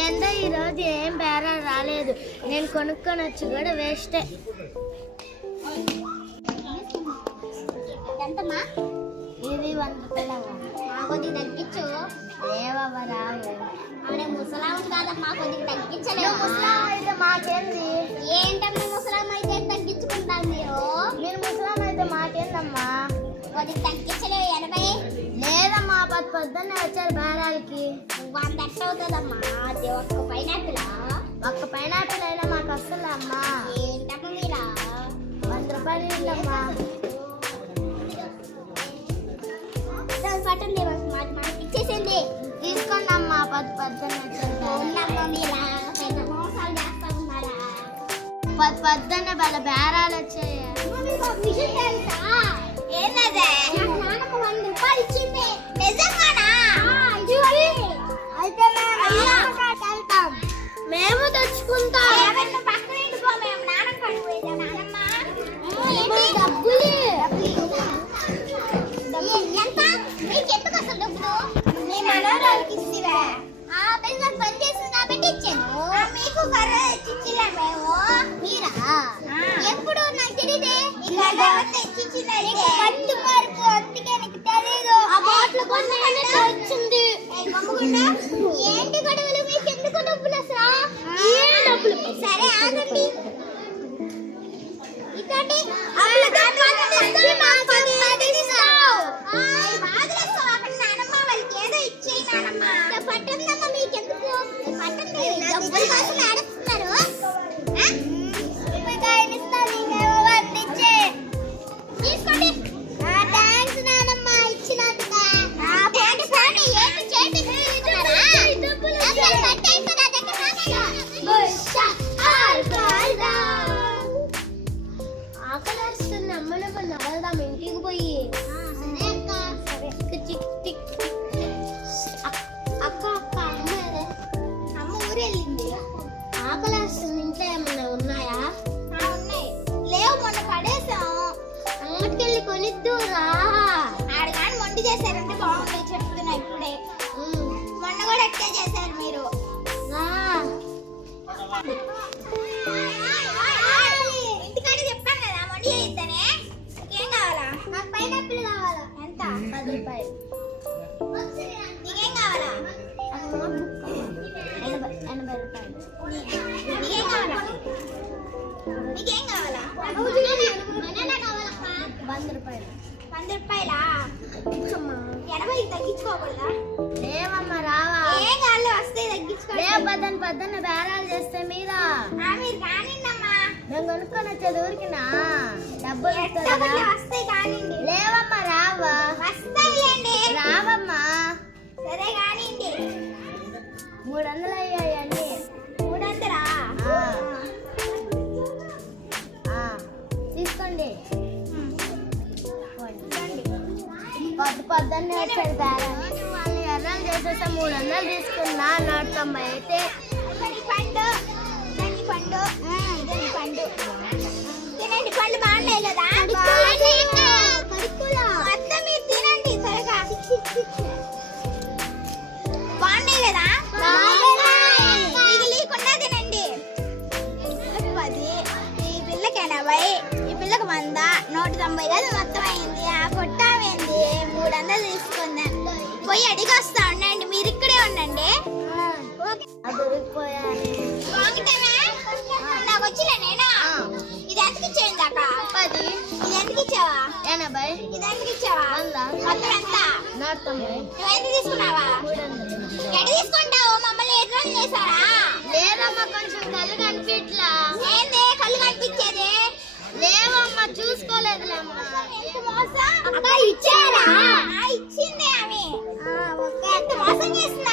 ఏందో ఈరోజు ఏం బేరాలు రాలేదు. నేను కొనుక్కొని వచ్చి కూడా వేస్టే. ఎంతమ్మా? ఇది 100 రూపాయలమ్మా. కొద్దిగా తగ్గించు. ఏవవ్వ రావు. ఆవిడ ముసలాం కాదమ్మా, కొద్దిగా తగ్గించలేదు. ముసలాం అయితే మాకేంది? ఏంటమ్మా ముసలాం అయితే తగ్గించుకుంటారు మీరు? మీరు ముసలాం అయితే మాకేందమ్మా? కొద్దిగా తగ్గించలేవు. 80 లేదమ్మా, పొద్దున్నే వచ్చారు బేరాలకి. 100 ఎట్ట అవుతుందమ్మా? అది ఒక్క పైనాపిల్ అయినా మాకు వస్తుందా అమ్మా? ఏంటమ్మా మీరా? 100 రూపాయలు ఇవ్వమ్మా. పట్టండి, మనకి ఇచ్చేసింది. తీసుకోండి అమ్మా, పొద్దున్నే ఉండమ్మా మీరా? పెద్ద మోసాలు చేస్తా ఉన్నారా? పొద్దున్నే వాళ్ళ బేరాలు వచ్చాయి. విషయం తెలుసా? ఏంటదే? నాన్నమ్మ 100 రూపాయలు ఇచ్చింది. నిజంగానా? అయితే మేము తెచ్చుకుంటాం. పక్కన ఇంటిపో, మేము నాన్న కడుపు నాన్నమ్మ ఎంత నీకెందుకు అసలు డబ్బులు? నీ మనోరాలకి ఇచ్చివే. ఆ బిజినెస్ బంద్ చేసి కాబట్టి ఇచ్చాను. మీకు కర్ర ఇచ్చిలే మేము. మీరా? ఎప్పుడు నాకు తెలియదే. పట్టు మార్పు, అందుకే నీకు తెలీదు. ఆ బాటిల్ కొన్నానే వచ్చింది. ఏంటి గొడవలు? మీకు ఎందుకు డబ్బులు అసలు? సరే ఆగండి. ఇక్కడి పట్టందమ్మ మీకెందుకు? పట్టండి, డబ్బులు కోసం ఆడుతున్నారు. తీసుకోండి. థ్యాంక్స్ నానమ్మ, ఇచ్చినందుకు. ఏంటి చేతి ఆకలిస్తుంది. అమ్మనమ్మ నడదాం ఇంటికి పోయి. అక్క అమ్మ ఊరు వెళ్ళింది. ఆకలిస్తుంది. ఇంట్లో ఏమన్నా ఉన్నాయా? ఉన్నాయి. లేవు, మొన్న పడేసాం. అంగటికెళ్ళి కొనిద్దురా. ఆడగాని వండి చేశారంటే బాగుంది. చెప్తున్నా ఇప్పుడే. మొన్న కూడా ఎట్టే చేశారు మీరు. ఇంటికాడే చెప్పాను కదా వండి చేయిద్దనే. ఏం కావాలా? నాకు పైనాపిల్ కావాలా. ఎంత? 10 రూపాయలు. నీకేం కావాలా? 80 రూపాయలు. నీకేం కావాలా? నీకేం కావాలా? బనానా కావాలక్క. 100 రూపాయలు. 100 రూపాయలా? 80 తగ్గించుకోకూడదా? లేవమ్మా, రావా? ఏం కావాలి, వస్తే తగ్గించుకోవాలి. పొద్దున్న బేరాలు చేస్తే మీరా? మీరు కానిండమ్మా. మేము కొనుక్కొని వచ్చేది ఊరికినా? డబ్బులు ఇస్తుందా? వస్తాయి కానిండి. లేవమ్మా, రావా? వస్తాయిలేండి. రావమ్మా. సరే కానిండి. 300 అయ్యాయి అన్ని. 300? తీసుకోండి. పొద్దున్నే వచ్చారు బేరాలు. వాళ్ళు ఎర్రలు చేసేస్తే 300 తీసుకున్నా. 190 అయితే. పండు తినండి. పండు బాగున్నాయి కదా? మొత్తం మీరు తినండి త్వరగా. బాగున్నాయి కదా? లేకుండా తినండి. 10, ఈ పిల్లకి 80, ఈ పిల్లకి 100, 190 కదా మొత్తం అయింది. ఆ కొట్టామైంది. 300 తీసుకుందా. పోయి అడిగి వస్తా ఉండండి. మీరు ఇక్కడే ఉండండి. నాకు వచ్చిలే నేనా? ఇది ఎంతకి ఇచ్చేయండి అక్క? 10. ఇది ఎంతకి ఇచ్చావా? 80. ఇది ఎంతకి ఇచ్చావా? 100. మొత్తం ఎంత? 190. నువ్వు ఎంత తీసుకున్నావా? 300. ఎడ తీసుకుంటావు? మమ్మల్ని ఎదురు చేశారా? లేదమ్మా, కొంచెం కళ్ళు కనిపించలా. ఏంది కళ్ళు కనిపించేది? లేవమ్మా, చూసుకోలేదులేమ్మా. ఎంత మోసం? అక్క ఇచ్చారా? ఇచ్చింది ఆమె. ఎంత మోసం చేసింది